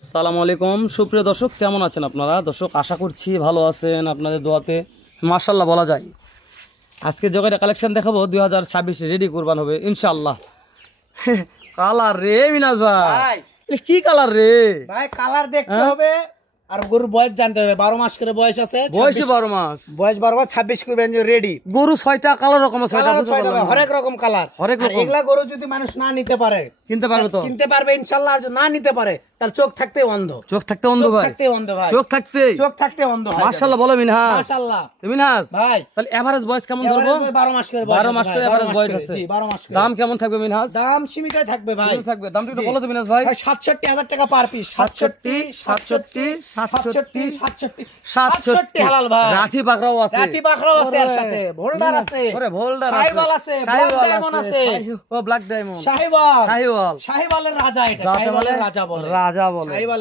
সালামু আলাইকুম সুপ্রিয় দর্শক, কেমন আছেন আপনারা? দর্শক আশা করছি ভালো আছেন, আপনাদের দোয়াতে মাশাআল্লাহ বলা যায়। আজকে জগের কালেকশন দেখাবো 2026 রেডি কুরবান হবে ইনশাআল্লাহ। কালার রে মিনাজ ভাই, কি কালার রে ভাই? কালার দেখতে হবে আর গরুর বয়স জানতে হবে। 12 মাস করে বয়স আছে, বয়স 12 মাস, বয়স 12 মাস 26 কুরবান রেডি। গরু 6টা কালার রকম, 6টা হরেক রকম কালার, হরেক রকম। এগুলা গরু যদি মানুষ না নিতে পারে, কিনতে পারবে তো? কিনতে পারবে ইনশাআল্লাহ। আর যদি না নিতে পারে তার চোখ থাকতে অন্ধ, চোখ থাকতে অন্ধ ভাই, চোখ থাকতে অন্ধ ভাই। মাশাআল্লাহ বলো মিনহাজ, মাশাআল্লাহ মিনহাজ ভাই। তাহলে এভারেজ বয়স কেমন ধরবো? 12 মাস করে 12 মাস করে এভারেজ বয়স আছে। জি 12 মাস করে। দাম কেমন থাকবে মিনহাজ? দাম সীমিত থাকবে ভাই, থাকবে। দামটা একটু বলো তো মিনহাজ ভাই। ৬৭,০০০ টাকা পার পিস। 67 হালাল ভাই। রাতি বাকরাও আছে, রাতি বাকরাও আছে, এর সাথে ভোল্ডার আছে, ওরে ভোল্ডার আছে, শাহিওয়াল আছে, ব্ল্যাক ডায়মন্ড আছে। ও ব্ল্যাক ডায়মন্ড, শাহিওয়াল, শাহিওয়াল, শাহিওয়ালের রাজা, এটা যাতে শাহিওয়ালের বলে রাজা বলে, রাজা বলে। শাহিওয়াল